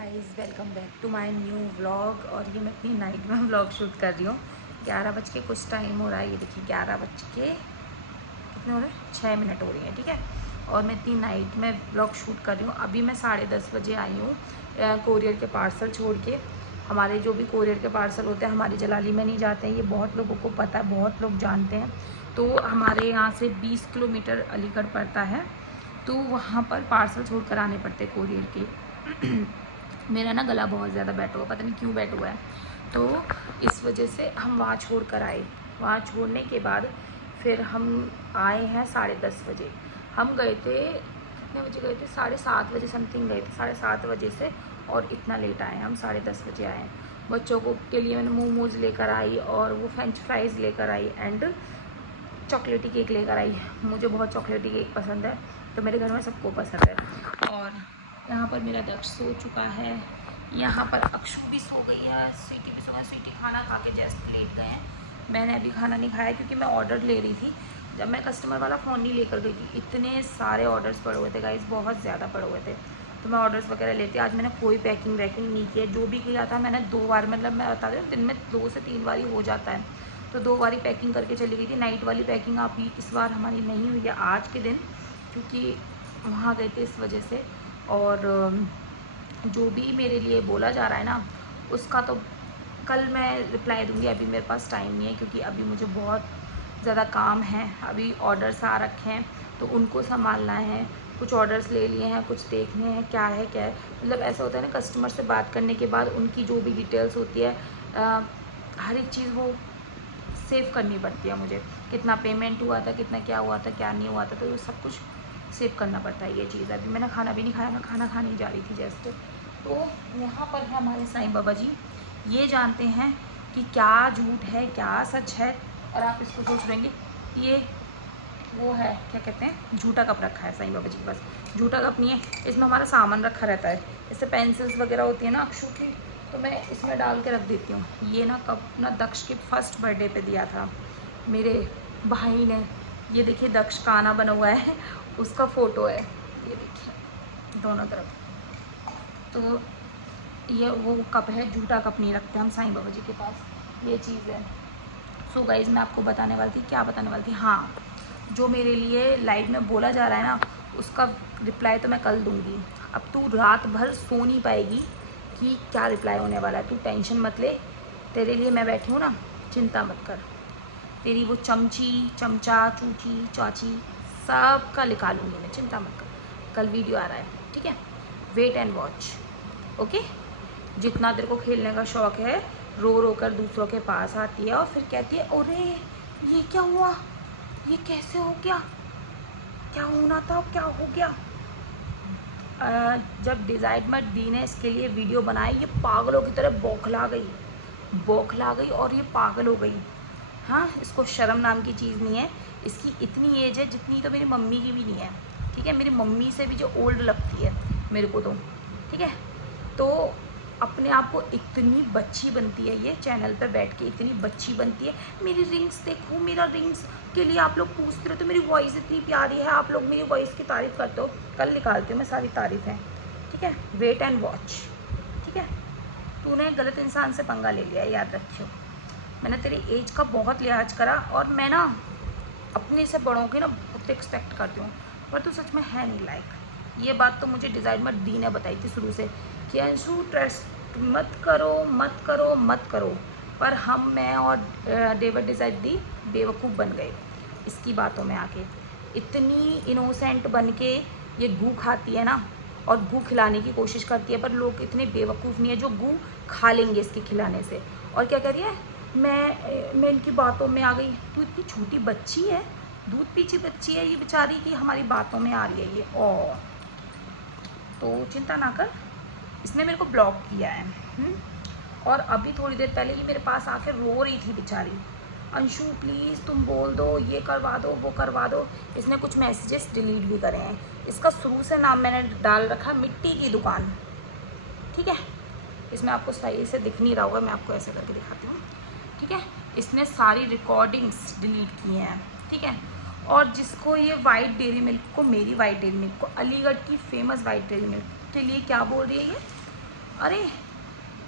Guys welcome back to my new vlog. और ये मैं अपनी नाइट में व्लॉग शूट कर रही हूँ। 11 बज के कुछ टाइम हो रहा है। ये देखिए 11 बज के कितने हो रहे हैं, 6 मिनट हो रही हैं। ठीक है, और मैं इतनी नाइट में व्लॉग शूट कर रही हूँ। अभी मैं 10:30 बजे आई हूँ कोरियर के पार्सल छोड़ के। हमारे जो भी कोरियर के पार्सल होते हैं हमारी जलाली में नहीं जाते हैं, ये बहुत लोगों को पता है, बहुत लोग जानते हैं। तो हमारे यहाँ से 20 किलोमीटर अलीगढ़ पड़ता है, तो वहाँ पर पार्सल छोड़ कर आने पड़ते कोरियर के। मेरा ना गला बहुत ज़्यादा बैठ हुआ, पता नहीं क्यों बैठ हुआ है, तो इस वजह से हम वहाँ छोड़ कर आए। वहाँ छोड़ने के बाद फिर हम आए हैं 10:30 बजे। हम गए थे, कितने बजे गए थे, 7:30 बजे समथिंग गए थे, 7:30 बजे से, और इतना लेट आए हम, 10:30 बजे आए हैं। बच्चों को के लिए मैंने मोमोज़ लेकर आई और वो फ्रेंच फ्राइज़ लेकर आई एंड चॉकलेटी केक लेकर आई। मुझे बहुत चॉकलेटी केक पसंद है, तो मेरे घर में सबको पसंद है। और यहाँ पर मेरा दक्ष सो चुका है, यहाँ पर अक्षु भी सो गई है, स्वीटी भी सो गई। स्वीटी खाना खा के जस्ट लेट गए हैं। मैंने अभी खाना नहीं खाया क्योंकि मैं ऑर्डर ले रही थी। जब मैं कस्टमर वाला फ़ोन नहीं लेकर गई थी, इतने सारे ऑर्डर्स पड़े हुए थे गाइस, बहुत ज़्यादा पड़े हुए थे, तो मैं ऑर्डर्स वगैरह लेती। आज मैंने कोई पैकिंग वैकिंग नहीं किया, जो भी किया था मैंने 2 बार, मतलब मैं बता रही हूँ दिन में 2 से 3 बार ही हो जाता है, तो 2 बार ही पैकिंग करके चली गई थी। नाइट वाली पैकिंग आप ही इस बार हमारी नहीं हुई है आज के दिन, क्योंकि वहाँ गए थे इस वजह से। और जो भी मेरे लिए बोला जा रहा है ना, उसका तो कल मैं रिप्लाई दूँगी। अभी मेरे पास टाइम नहीं है क्योंकि अभी मुझे बहुत ज़्यादा काम है। अभी ऑर्डर्स आ रखे हैं तो उनको संभालना है, कुछ ऑर्डर्स ले लिए हैं, कुछ देखने हैं क्या है क्या है। मतलब ऐसा होता है ना, कस्टमर से बात करने के बाद उनकी जो भी डिटेल्स होती है, हर एक चीज़ वो सेव करनी पड़ती है मुझे। कितना पेमेंट हुआ था, कितना क्या हुआ था, क्या नहीं हुआ था, तो ये सब कुछ सेव करना पड़ता है ये चीज़। अभी मैंने खाना भी नहीं खाया, मैं खाना खाने जा रही थी जस्ट। तो यहाँ पर है हमारे साईं बाबा जी, ये जानते हैं कि क्या झूठ है क्या सच है। और आप इसको सोच लेंगे ये वो है, क्या कहते हैं, झूठा कप रखा है साईं बाबा जी के पास। झूठा कप नहीं है, इसमें हमारा सामान रखा रहता है। जैसे पेंसिल्स वगैरह होती है ना अक्षु की, तो मैं इसमें डाल के रख देती हूँ। ये ना कप ना दक्ष के फर्स्ट बर्थडे पे दिया था मेरे भाई ने। ये देखिए दक्ष का आना बना हुआ है, उसका फ़ोटो है, ये देखिए दोनों तरफ। तो ये वो कप है, झूठा कप नहीं रखते हम साईं बाबा जी के पास, ये चीज़ है। सो गाइज़ मैं आपको बताने वाली थी, क्या बताने वाली थी, हाँ, जो मेरे लिए लाइव में बोला जा रहा है ना, उसका रिप्लाई तो मैं कल दूंगी। अब तू रात भर सो नहीं पाएगी कि क्या रिप्लाई होने वाला है, तू टेंशन मत ले, तेरे लिए मैं बैठी हूँ ना, चिंता मत कर। तेरी वो चमची चमचा चूची चाची सब का लिखा लूँगी मैं, चिंता मत कर। कल वीडियो आ रहा है, ठीक है, वेट एंड वॉच, ओके। जितना तेरे को खेलने का शौक़ है, रो रो कर दूसरों के पास आती है और फिर कहती है अरे ये क्या हुआ, ये कैसे हो गया, क्या होना था क्या हो गया। जब डिज़ाइनमेंट दी ने इसके लिए वीडियो बनाई, ये पागलों की तरह बौखला गई और ये पागल हो गई। हाँ, इसको शर्म नाम की चीज़ नहीं है। इसकी इतनी एज है जितनी तो मेरी मम्मी की भी नहीं है, ठीक है, मेरी मम्मी से भी जो ओल्ड लगती है मेरे को तो, ठीक है। तो अपने आप को इतनी बच्ची बनती है, ये चैनल पर बैठ के इतनी बच्ची बनती है। मेरी रिंग्स देखो, मेरा रिंग्स के लिए आप लोग पूछते रहे, तो मेरी वॉइस इतनी प्यारी है, आप लोग मेरी वॉइस की तारीफ़ करते हो। कल निकालती हूँ मैं सारी तारीफ़ें, ठीक है, वेट एंड वॉच, ठीक है। तूने गलत इंसान से पंगा ले लिया, याद रखियो। मैंने तेरी एज का बहुत लिहाज करा और मैं ना अपने से बड़ों की ना बहुत एक्सपेक्ट करती हूँ, पर तू सच में है नहीं लायक। ये बात तो मुझे डिज़ाइनर दी ने बताई थी शुरू से कि अंशु ट्रस्ट मत करो मत करो मत करो, पर मैं और डेविड डिज़ाइन दी बेवकूफ़ बन गए इसकी बातों में आके। इतनी इनोसेंट बन के ये गू खाती है ना, और गू खिलाने की कोशिश करती है, पर लोग इतने बेवकूफ़ नहीं है जो गू खा लेंगे इसके खिलाने से। और क्या कह रही है, मैं इनकी बातों में आ गई। तू इतनी छोटी बच्ची है, दूध पीछे बच्ची है ये बेचारी, कि हमारी बातों में आ रही है ये। और तो चिंता ना कर, इसने मेरे को ब्लॉक किया है। और अभी थोड़ी देर पहले ही मेरे पास आकर रो रही थी बेचारी, अंशु प्लीज़ तुम बोल दो, ये करवा दो वो करवा दो। इसने कुछ मैसेजेस डिलीट भी करे हैं। इसका शुरू से नाम मैंने डाल रखा मिट्टी की दुकान, ठीक है। इसमें आपको सही से दिख नहीं रहा होगा, मैं आपको ऐसे करके दिखाती हूँ, ठीक है। इसने सारी रिकॉर्डिंग्स डिलीट की हैं, ठीक है। और जिसको ये वाइट डेयरी मिल्क को, मेरी वाइट डेयरी मिल्क को, अलीगढ़ की फेमस वाइट डेयरी मिल्क के लिए क्या बोल रही है ये, अरे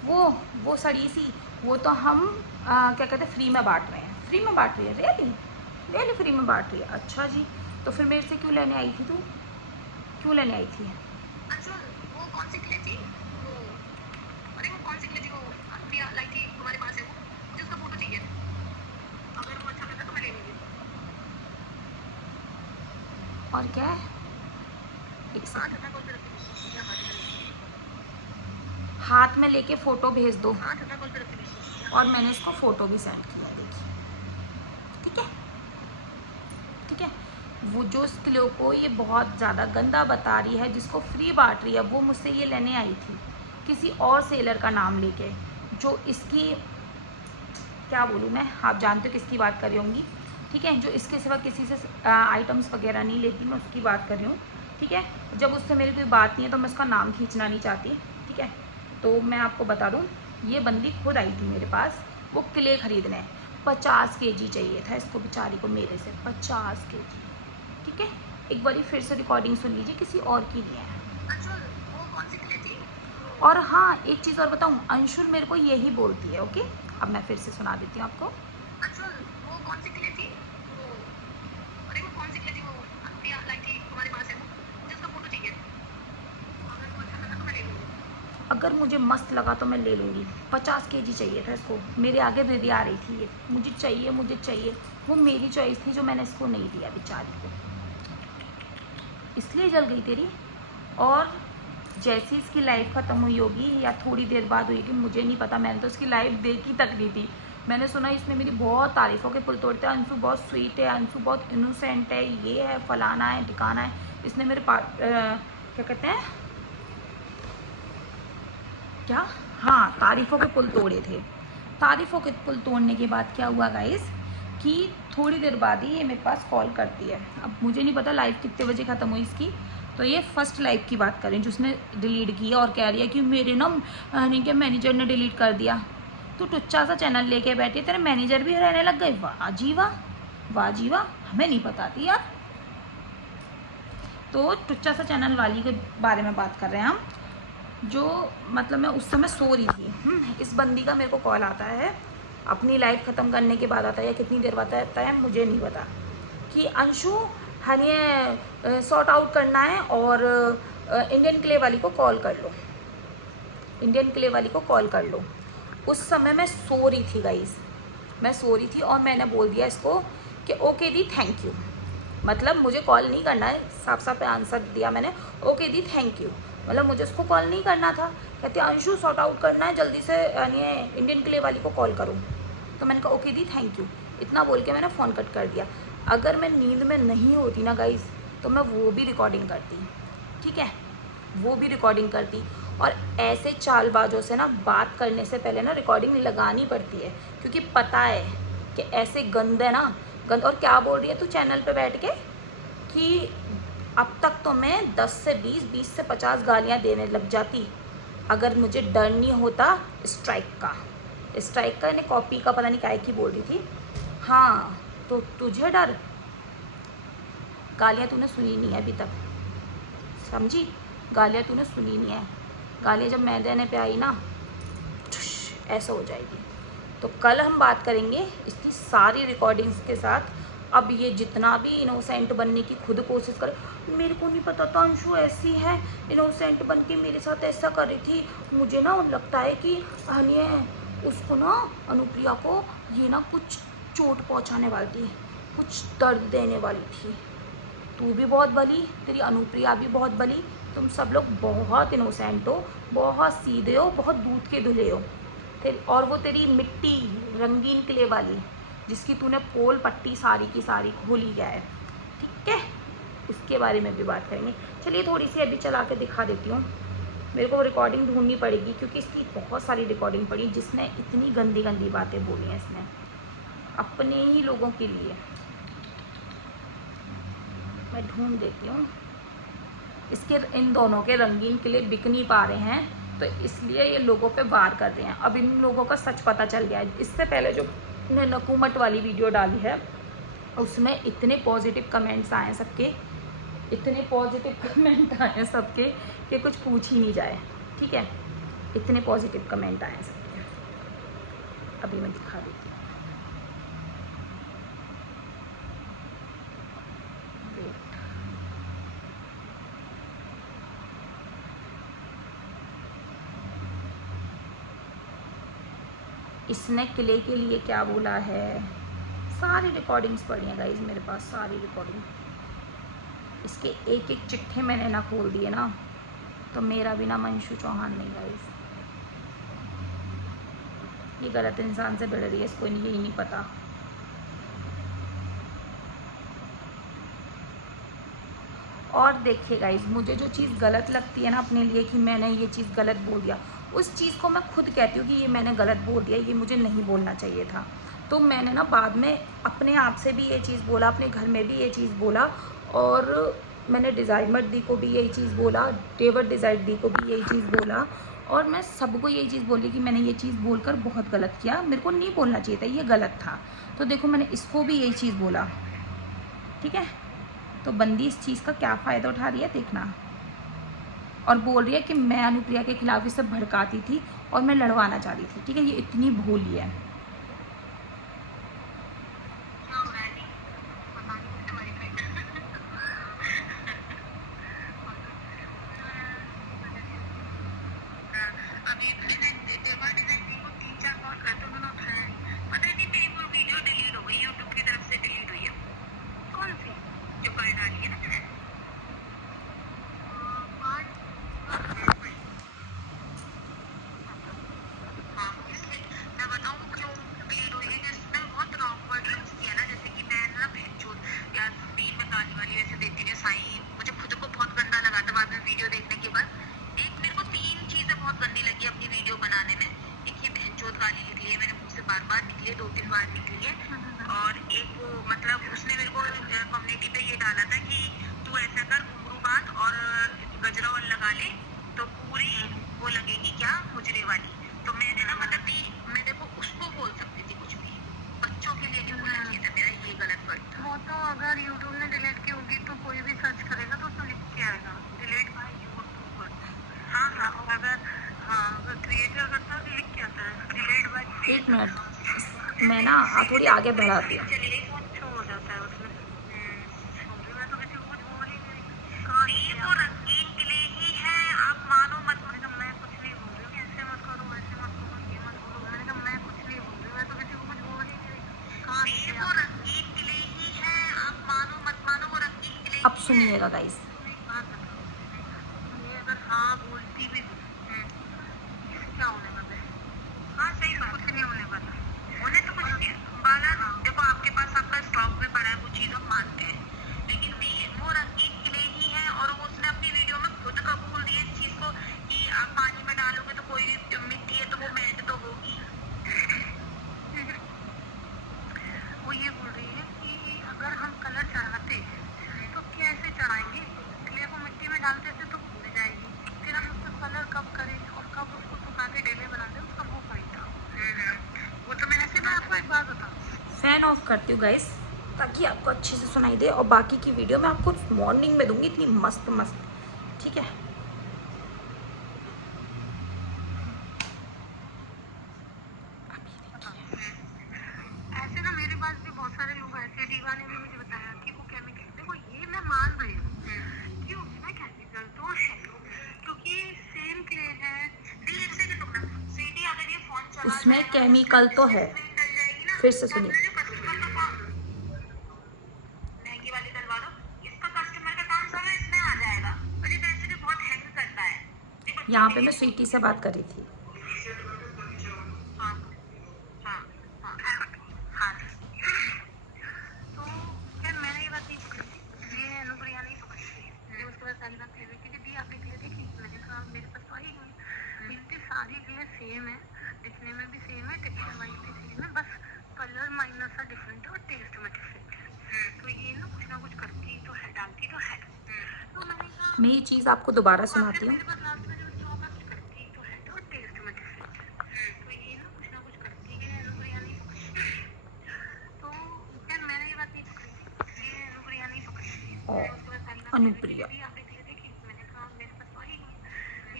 वो सड़ी सी, वो तो हम क्या कहते हैं फ्री में बांट रहे हैं। फ्री में बांट रही है? रियली? रियली फ्री में बांट रही है? अच्छा जी, तो फिर मेरे से क्यों लेने आई थी तू? क्यों लेने आई थी? अच्छा, वो कौन सी क्ले थी? वो अरे वो कौन सी क्ले थी, वो प्रिया लाई थी तुम्हारे पास है वो, मुझे उसका फोटो चाहिए। अगर वो अच्छा लगा तो मैं ले लूंगी। और क्या है? एक हाँ, सेकंड, ठंडा कॉल पे रख दीजिए या हाथ में लेके। हाथ में लेके फ़ोटो भेज दो। हाँ, ठंडा कॉल पे रख दीजिए। और मैंने इसको फ़ोटो भी सेंड किया है, देखिए। ठीक है, ठीक है। वो जो उस किलो को ये बहुत ज़्यादा गंदा बता रही है, जिसको फ्री बांट रही है, वो मुझसे ये लेने आई थी किसी और सेलर का नाम लेके, जो इसकी क्या बोलूँ मैं, आप जानते हो किसकी बात कर रही होंगी। ठीक है, जो इसके सिवा किसी से आइटम्स वगैरह नहीं लेती, मैं उसकी बात कर रही हूँ। ठीक है, जब उससे मेरी कोई बात नहीं है तो मैं उसका नाम खींचना नहीं चाहती। ठीक है, तो मैं आपको बता दूँ, ये बंदी खुद आई थी मेरे पास, वो क्ले खरीदने। 50 kg चाहिए था इसको बेचारी को मेरे से, 50 kg। ठीक है, एक बारी फिर से रिकॉर्डिंग सुन लीजिए, किसी और की नहीं है। अच्छा, वो कौन सी क्ले थी? और हाँ, एक चीज़ और बताऊँ, अंशुल मेरे को यही बोलती है। ओके, अब मैं फिर से सुना देती हूँ आपको। अच्छा, वो कौन सी क्ले थी? वो अरे वो कौन सी क्ले थी, वो प्रिया लाई थी तुम्हारे पास है वो, मुझे उसका फोटो चाहिए। अगर वो अच्छा लगा तो मैं ले लूंगी। अगर मुझे मस्त लगा तो मैं ले लूँगी। 50 kg चाहिए था इसको, मेरे आगे दीदी आ रही थी ये, मुझे चाहिए मुझे चाहिए। वो मेरी चॉइस थी जो मैंने इसको नहीं दिया बेचारी को, इसलिए जल गई तेरी। और जैसी इसकी लाइफ ख़त्म हुई होगी या थोड़ी देर बाद हुई होगी, मुझे नहीं पता, मैंने तो इसकी लाइफ देखी तक नहीं थी। मैंने सुना इसने मेरी बहुत तारीफ़ों के पुल तोड़ते हैं, अंशु बहुत स्वीट है, अंशु बहुत इनोसेंट है, ये है फलाना है ठिकाना है। इसने मेरे क्या कहते हैं, क्या, हाँ, तारीफ़ों के पुल तोड़े थे। तारीफ़ों के पुल तोड़ने के बाद क्या हुआ गाइस, कि थोड़ी देर बाद ही ये मेरे पास कॉल करती है। अब मुझे नहीं पता लाइव कितने बजे ख़त्म हुई इसकी, तो ये फर्स्ट लाइव की बात करें जिसने डिलीट किया और कह रही है कि मेरे ना नहीं क्या मैनेजर ने डिलीट कर दिया। तो टुच्चा सा चैनल लेके बैठी, तेरे मैनेजर भी रहने लग गए? वाह जी वाह, वाह जी वाह, हमें नहीं पता थी यार। तो टुच्चा सा चैनल वाली के बारे में बात कर रहे हैं हम, जो मतलब मैं उस समय सो रही थी। इस बंदी का मेरे को कॉल आता है अपनी लाइफ ख़त्म करने के बाद आता है या कितनी देर बाद आता है मुझे नहीं पता, कि अंशु हमें सॉर्ट आउट करना है और इंडियन क्ले वाली को कॉल कर लो, इंडियन क्ले वाली को कॉल कर लो। उस समय मैं सो रही थी गाइस, मैं सो रही थी और मैंने बोल दिया इसको कि ओके दी थैंक यू, मतलब मुझे कॉल नहीं करना है, साफ साफ आंसर दिया मैंने, ओके दी थैंक यू, मतलब मुझे उसको कॉल नहीं करना था। कहते अंशु सॉर्ट आउट करना है जल्दी से, यानी इंडियन क्ले वाली को कॉल करो। तो मैंने कहा ओके दी थैंक यू, इतना बोल के मैंने फ़ोन कट कर दिया। अगर मैं नींद में नहीं होती ना गाइस, तो मैं वो भी रिकॉर्डिंग करती, ठीक है, वो भी रिकॉर्डिंग करती। और ऐसे चालबाजों से ना बात करने से पहले ना रिकॉर्डिंग लगानी पड़ती है, क्योंकि पता है कि ऐसे गंदे ना गंद। और क्या बोल रही है तू चैनल पे बैठ के, कि अब तक तो मैं 10 से 20 से 50 गालियाँ देने लग जाती अगर मुझे डर नहीं होता स्ट्राइक का इन्हें कॉपी का पता नहीं काय की बोल रही थी। हाँ, तो तुझे डर, गालियाँ तूने सुनी नहीं है अभी तक, समझी, गालियाँ तूने सुनी नहीं है। गालियाँ जब मैं देने पे आई ना, ऐसा हो जाएगी। तो कल हम बात करेंगे इसकी सारी रिकॉर्डिंग्स के साथ। अब ये जितना भी इनोसेंट बनने की खुद कोशिश करे, मेरे को नहीं पता था अंशु ऐसी है, इनोसेंट बन के मेरे साथ ऐसा कर रही थी, मुझे ना लगता है कि ये उसको ना, अनुप्रिया को ये ना कुछ चोट पहुंचाने वाली थी, कुछ दर्द देने वाली थी। तू भी बहुत बली, तेरी अनुप्रिया भी बहुत बली, तुम सब लोग बहुत इनोसेंट हो, बहुत सीधे हो, बहुत दूध के धुले हो। और वो तेरी मिट्टी रंगीन क्ले वाली, जिसकी तूने पोल पट्टी सारी की सारी खोली गया है, ठीक है, उसके बारे में भी बात करेंगे। चलिए थोड़ी सी अभी चला के दिखा देती हूँ, मेरे को रिकॉर्डिंग ढूंढनी पड़ेगी क्योंकि इसकी बहुत सारी रिकॉर्डिंग पड़ी जिसने इतनी गंदी गंदी बातें बोली हैं इसने अपने ही लोगों के लिए। मैं ढूंढ देती हूँ। इसके इन दोनों के रंगीन किले बिक नहीं पा रहे हैं, तो इसलिए ये लोगों पे वार कर रहे हैं। अब इन लोगों का सच पता चल गया है। इससे पहले जो ने नकुमट वाली वीडियो डाली है उसमें इतने पॉजिटिव कमेंट्स आए हैं सबके, इतने पॉजिटिव कमेंट आए हैं सबके कि कुछ पूछ ही नहीं जाए, ठीक है। इतने पॉजिटिव कमेंट आए हैं सबके। अभी मैं दिखा देती हूँ। वेट, इसने किले के लिए क्या बोला है, सारी रिकॉर्डिंग्स पड़ी हैं गाइज मेरे पास, सारी रिकॉर्डिंग। इसके एक एक चिट्ठे मैंने ना खोल दिए ना तो मेरा भी ना मंशू चौहान नहीं गाइज। ये गलत इंसान से भिड़ रही है, इसको यही नहीं पता। और देखिए गाइज, मुझे जो चीज़ गलत लगती है ना अपने लिए कि मैंने ये चीज़ गलत बोल दिया, उस चीज़ को मैं खुद कहती हूँ कि ये मैंने गलत बोल दिया, ये मुझे नहीं बोलना चाहिए था। तो मैंने ना बाद में अपने आप से भी ये चीज़ बोला, अपने घर में भी ये चीज़ बोला, और मैंने डिज़ाइनर दी को भी यही चीज़ बोला, डेवर डिज़ाइन दी को भी यही चीज़ बोला, और मैं सबको यही चीज़ बोली कि मैंने ये चीज़ बोलकर बहुत गलत किया, मेरे को नहीं बोलना चाहिए था, ये गलत था। तो देखो मैंने इसको भी यही चीज़ बोला, ठीक है। तो बंदी इस चीज़ का क्या फ़ायदा उठा रही है देखना, और बोल रही है कि मैं अनुप्रिया के खिलाफ इसे भड़काती थी और मैं लड़वाना चाह रही थी, ठीक है। ये इतनी भोली है। क्या हो रहा है जी? पता नहीं मुझे तुम्हारी फ्रेंड अभी मैंने देवा डिजाइन दी को 3-4 कॉल करते उन्होंने उठाया नहीं। पता नहीं मेरी वो वीडियो डिलीट हो गई, यूट्यूब की तरफ से डिलीट हुई है। कौन सी? जो कल डाली है ना मैंने। पार्ट हाँ, इसलिए मैं बताऊँ क्यों डिलीट हुई है कि इसमें बहुत रॉन्ग वर्ड यूज किया ना, जैसे कि मैं ना बहनचोद या नींद में गाली वाली वैसे देती थी साई, मुझे खुद को बहुत गंदा लगा था बाद में वीडियो देखने के बाद। एक मेरे को 3 चीजें बहुत गंदी लगी अपनी वीडियो बनाने में। एक ये बहनचोद गाली निकली है मेरे मुंह से, बार बार निकली है, 2-3 बार निकली है। और एक वो मतलब उसने मेरे को कम्युनिटी पे ये डाला था कि तू ऐसा कर, घुंघरू बांध और गजरा और लगा ले तो पूरी वो लगेगी क्या मुजरे वाली। तो मैंने ना मतलब कि मैं देखो उसको बोल सकती थी कुछ भी, बच्चों के लिए नहीं बोलना चाहिए था, मेरा ये गलत वर्ड था। वो तो अगर यूट्यूब ने डिलीट की होगी तो कोई भी सर्च करेगा तो उसमें लिख के आएगा डिलीट बाय यूट्यूबर। हाँ हाँ, अगर हाँ अगर क्रिएटर करता है तो लिख के आता है डिलीट बाय एक क्रिएटर। मिनट, मैं ना थोड़ी आगे बढ़ाती हूँ। चलिए फोन शो हो जाता है उसमें। मैं तो किसी को कुछ बोल ही नहीं रही। ये वो रंगीन किले ही है, आप मानो मत। मैंने कहा मैं कुछ नहीं बोल रही हूँ, ऐसे मत करो वैसे मत करो ये मत बोलो। मैंने कहा मैं कुछ नहीं बोल रही हूँ, मैं तो किसी को कुछ बोल ही नहीं रही। ये वो रंगीन किले ही है, आप मानो मत मानो, वो रंगीन किले अब सुनिएगा गाइस, एक बात बताओ, ये अगर हाँ बोलती भी हूँ, इससे क्या होने वाला है? हाँ सही बात, कुछ नहीं होने वाला, होने तो कुछ नहीं है बाला। देखो आपके पास आपका स्टॉक भी पड़ा है, वो चीज़ हम मानते हैं, लेकिन वो रंगीन किले ही है। और वो उसने अपनी वीडियो में खुद कबूल दिए इस चीज़ को कि आप पानी में डालोगे तो कोई भी मिट्टी है तो वो मैट तो होगी। वो ये बोल रही है कि अगर हम कलर चढ़ाते तो कैसे चढ़ाएंगे, क्ले को मिट्टी में डालते थे तो भूल जाएगी, फिर हम उसको कलर कब करें और कब उसको सुखा के डेले बनाते उसका वो पॉइंट था। वो तो मैंने मैं आपको एक बात बताऊँ, फैन ऑफ करती हूँ गाइस ताकि आपको अच्छे से सुनाई दे, और बाकी की वीडियो मैं आपको मॉर्निंग में दूंगी, इतनी मस्त मस्त, ठीक है। ऐसे ना मेरे पास भी बहुत सारे लोग ऐसे, दीवा ने भी मुझे बताया कि वो केमिकल, देखो ये मैं मान रही हूँ कि उसमें केमिकल तो है क्योंकि सेम क्ले है। दिल एक सेकंड रुकना, स्वीटी अगर ये फोन चला उसमें जाएगा केमिकल तो है, स्क्रीन डल जाएगी ना, फिर से तो सुनिए। अपने जो कस्टमर का काम महंगी वाली डलवा दो, इसका कस्टमर का काम सारा इसमें आ जाएगा। और ये वैसे भी बहुत हेल्प करता है ये बच्चों यहाँ के पे मैं लिए। स्वीटी से बात करी थी। हाँ हाँ हाँ हाँ जी। तो फिर मैंने ये बात नहीं पकड़ी थी, ये अनुप्रिया नहीं पकड़ी थी। फिर उसके बाद सारी बात कह रही थी कि दी आपने क्लियर देखी, मैंने कहा मेरे पास तो आई नहीं। इनकी सारी क्लियर सेम है, दिखने में भी सेम है, टेक्सचर वाइज भी सेम है, बस कलर माइनर सा डिफरेंट है और टेस्ट में डिफरेंट है। तो ये ना कुछ करती तो है, डालती तो है। तो मैंने कहा मैं ये चीज़ आपको दोबारा फिर सुनाती हूँ। मेरे पास लास्ट में जो स्टॉक है कुछ करती तो है और टेस्ट में डिफरेंट है। तो ये ना कुछ करती है, अनुप्रिया नहीं पकड़ी। तो फिर मैंने ये बात नहीं पकड़ी थी, ये अनुप्रिया नहीं पकड़ी थी। और उसके बाद सारी बात अनुप्रिया, आप देख लिए देखी, मैंने कहा मेरे पास तो आई नहीं।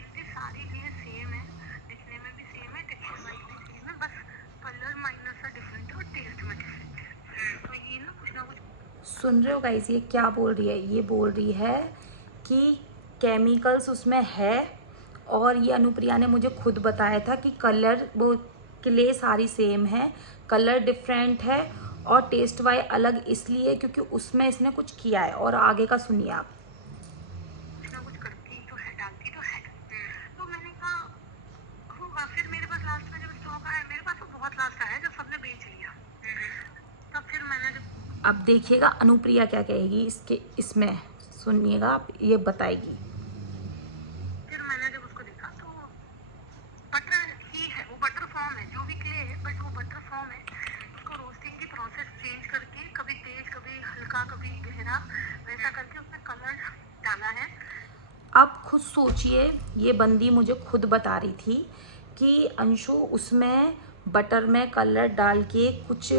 इनकी सारी क्लियर सेम है, सुन रहे हो गाइस, ये क्या बोल रही है? ये बोल रही है कि केमिकल्स उसमें है, और ये अनुप्रिया ने मुझे खुद बताया था कि कलर वो क्ले सारी सेम है, कलर डिफरेंट है और टेस्ट वाइज अलग इसलिए क्योंकि उसमें इसने कुछ किया है। और आगे का सुनिए आप। कुछ ना कुछ करती तो है, डालती तो है। तो मैंने कहा होगा। फिर मेरे पास लास्ट में जब स्टॉक आया, मेरे पास तो बहुत लास्ट आया जब सबने बेच लिया, तब फिर मैंने जब अब देखिएगा अनुप्रिया क्या कहेगी इसके, इसमें सुनिएगा आप, ये बताएगी। फिर मैंने जब उसको देखा तो बटर ही है, वो बटर फॉर्म है, जो भी क्ले है बट वो बटर फॉर्म है। उसको रोस्टिंग की प्रोसेस चेंज करके कभी तेज कभी हल्का कभी गहरा वैसा करके उसमें कलर डाला है। आप खुद सोचिए, ये बंदी मुझे खुद बता रही थी कि अंशु उसमें बटर में कलर डाल के कुछ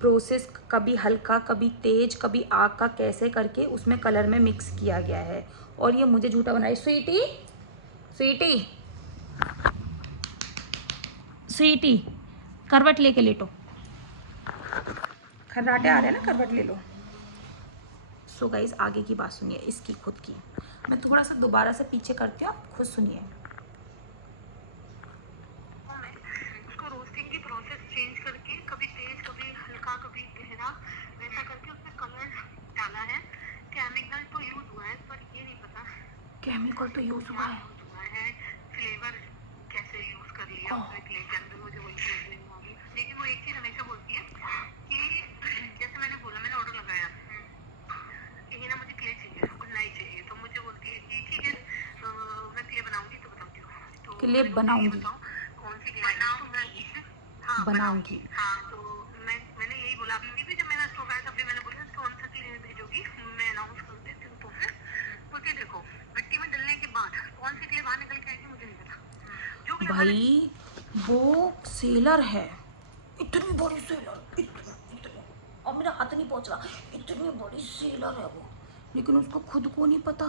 प्रोसेस कभी हल्का कभी तेज कभी आग का कैसे करके उसमें कलर में मिक्स किया गया है, और ये मुझे झूठा बनाई। स्वीटी स्वीटी स्वीटी करवट लेके लेटो, खर्राटे आ रहे हैं ना, करवट ले लो। सो गाइज आगे की बात सुनिए इसकी खुद की। मैं थोड़ा सा दोबारा से पीछे करती हूँ, आप खुद सुनिए। उसको रोस्टिंग की प्रोसेस चेंज करके कभी तेज कभी हल्का कभी गहरा वैसा करके उसमें कलर डाला है। केमिकल तो यूज हुआ है पर ये नहीं पता केमिकल तो यूज हुआ है। यूज हुआ है, फ्लेवर कैसे यूज कर लिया उसने क्ले के अंदर, मुझे वही समझ नहीं आ रही। लेकिन वो एक चीज हमेशा बोलती है कि जैसे मैंने बोला, मैंने ऑर्डर लगाया कि ना मुझे क्ले चाहिए और नहीं चाहिए, तो मुझे बोलती है कि ठीक है मैं क्ले बनाऊंगी तो बताती हूँ। तो क्लिप बनाऊंगी, कौन सी क्ले बनाऊंगी? हाँ बनाऊंगी। हाँ, तो मैंने यही बोला अभी भी, जब मेरा स्टॉक आया तब भी मैंने बोला कौन सा क्ले भेजोगी, मैं अनाउंस कर देती हूँ। तो फिर क्योंकि देखो मिट्टी में डलने के बाद कौन सी क्ले बाहर निकल के आएगी मुझे नहीं पता। जो क्ले भाई वो सेलर है, इतनी बड़ी सेलर, इतनी, अब मेरा हाथ नहीं पहुंच रहा, इतनी बड़ी सेलर है वो, लेकिन उसको खुद को नहीं पता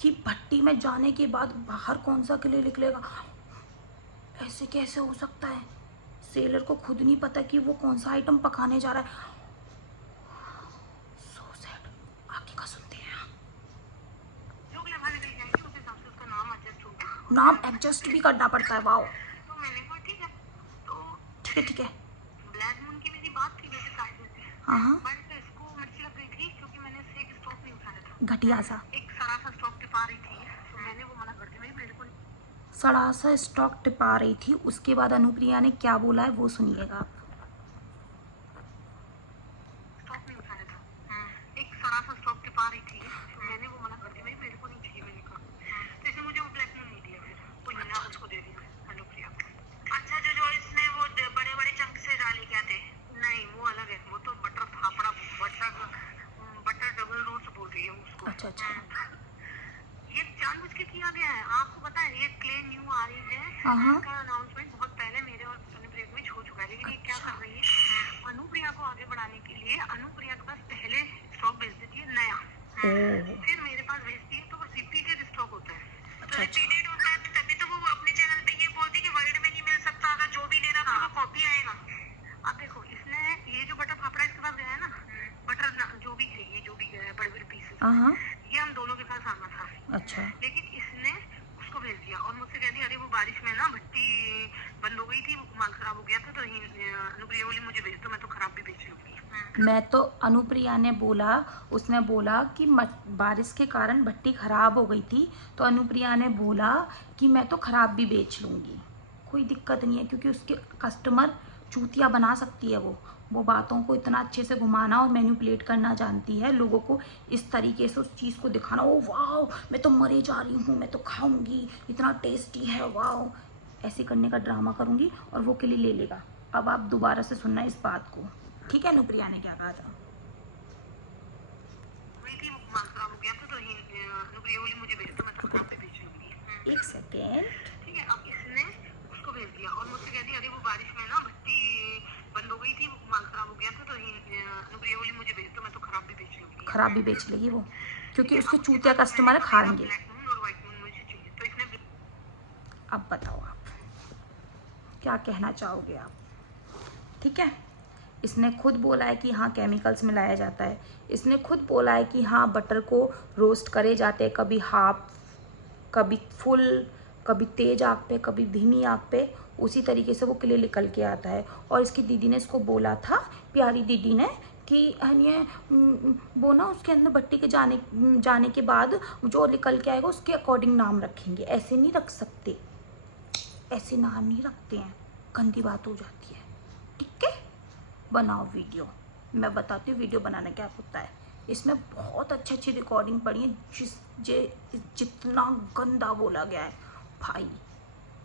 कि भट्टी में जाने के बाद बाहर कौन सा क्ले निकलेगा। ऐसे कैसे हो सकता है? सेलर को खुद नहीं पता कि वो कौन सा आइटम पकाने जा रहा है। So sad. आगे का सुनते हैं। जो क्ले बाहर निकल के आएगी उस हिसाब से उसका नाम एडजस्ट होगा, नाम एडजस्ट भी करना पड़ता है। वाओ, तो मैंने कहा ठीक है। तो ठीक है ठीक है। ब्लैक मून की मेरी बात थी वैसे कायदे से, हाँ, बट इसको मिर्ची लग गई थी क्योंकि मैंने इससे एक स्टॉक नहीं उठाया था, घटिया सा एक सड़ा सा स्टॉक टिपा रही थी, तो मैंने वो मना कर दिया, मेरे को सड़ा सा स्टॉक टिपा रही थी। उसके बाद अनुप्रिया ने क्या बोला है वो सुनिएगा आप। स्टॉक नहीं उठाया था, एक सड़ा सा स्टॉक टिपा रही थी, तो मैंने वो मना कर दिया, मेरे को नहीं चाहिए, मैंने कहा। तो इसने मुझे वो ब्लैक मून नहीं दिया, फिर वो लेना उसको दे दिया अनुप्रिया को। अच्छा, जो इसने वो बड़े बड़े चंक से डाले क्या थे? नहीं, वो अलग है, वो तो butter fafda, butter double roast बोल रही है उसको। अच्छा अच्छा। ये जानबूझ के किया गया है, आपको पता है, ये क्ले न्यू आ रही है, हाँ। इसका अनाउंसमेंट बहुत पहले मेरे और अनुप्रिया में हो चुका है, लेकिन ये क्या कर रही है, अनुप्रिया को आगे बढ़ाने के लिए अनुप्रिया के पास पहले स्टॉक भेज देती है नया, फिर मेरे पास भेजती है, तो वो रिपीटेड स्टॉक होता है। अच्छा, अच्छा। रिपीटेड होता है तो तभी तो वो अपने चैनल पे ये बोलती है कि वर्ल्ड में नहीं मिल सकता, अगर जो भी ले रहा था वो कॉपी आएगा। अब देखो इसने ये जो बटर फाफड़ा इसके पास गया है ना, बटर जो भी है, ये जो भी गया है बड़े बड़े पीसेस, हाँ। ये हम दोनों के पास आना था, अच्छा। लेकिन इसने उसको भेज दिया और मुझसे कह दिया अरे वो बारिश में ना भट्टी बंद हो गई थी, वो माल खराब हो गया था, तो अनुप्रिया बोली मुझे भेज दो, मैं तो खराब भी बेच लूंगी। मैं तो अनुप्रिया ने बोला, उसने बोला कि बारिश के कारण भट्टी खराब हो गई थी, तो अनुप्रिया ने बोला कि मैं तो खराब भी बेच लूँगी, कोई दिक्कत नहीं है, क्योंकि उसके कस्टमर चूतिया बना सकती है वो बातों को इतना अच्छे से घुमाना और मैनिपुलेट करना जानती है, लोगों को इस तरीके से उस चीज़ को दिखाना, ओ वाह मैं तो मरे जा रही हूँ, मैं तो खाऊंगी, इतना टेस्टी है, वाह, ऐसे करने का ड्रामा करूँगी और वो के लिए ले लेगा। अब आप दोबारा से सुनना इस बात को, ठीक है? अनुप्रिया ने क्या कहा था? माल खराब हो गया था, तो अनुप्रिया बोली मुझे भेज दो, मैं तो खराब भी बेच लूंगी। एक सेकेंड। ठीक है, अब इसने उसको भेज दिया और मुझसे कह दिया अरे वो बारिश में ना भट्टी बंद हो गई थी, माल खराब हो गया था, तो अनुप्रिया बोली मुझे भेज दो, मैं तो खराब भी बेच लूंगी। खराब भी बेच लेगी वो, क्योंकि उसके चूतिया कस्टमर है, खाएंगे। ब्लैक मून और व्हाइट मून मुझे चाहिए, तो इसने अब बताओ आप क्या कहना चाहोगे आप? ठीक है, इसने खुद बोला है कि हाँ केमिकल्स मिलाया जाता है। इसने खुद बोला है कि हाँ बटर को रोस्ट करे जाते हैं, कभी हाफ, कभी फुल, कभी तेज़ आग पे, कभी धीमी आग पे, उसी तरीके से वो क्ले निकल के आता है। और इसकी दीदी ने इसको बोला था, प्यारी दीदी ने, कि ये वो ना उसके अंदर बट्टी के जाने के बाद जो निकल के आएगा उसके अकॉर्डिंग नाम रखेंगे, ऐसे नहीं रख सकते, ऐसे नाम नहीं रखते हैं, गंदी बात हो जाती है। ठीक है, बनाओ वीडियो, मैं बताती हूँ वीडियो बनाना क्या होता है। इसमें बहुत अच्छी रिकॉर्डिंग पड़ी है, जितना गंदा बोला गया है भाई,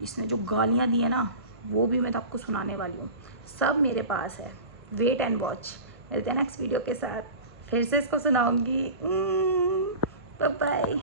इसने जो गालियाँ दी है ना वो भी मैं तो आपको सुनाने वाली हूँ, सब मेरे पास है। वेट एंड वॉच, मिलते हैं नेक्स्ट वीडियो के साथ, फिर से इसको सुनाऊंगी। Bye bye.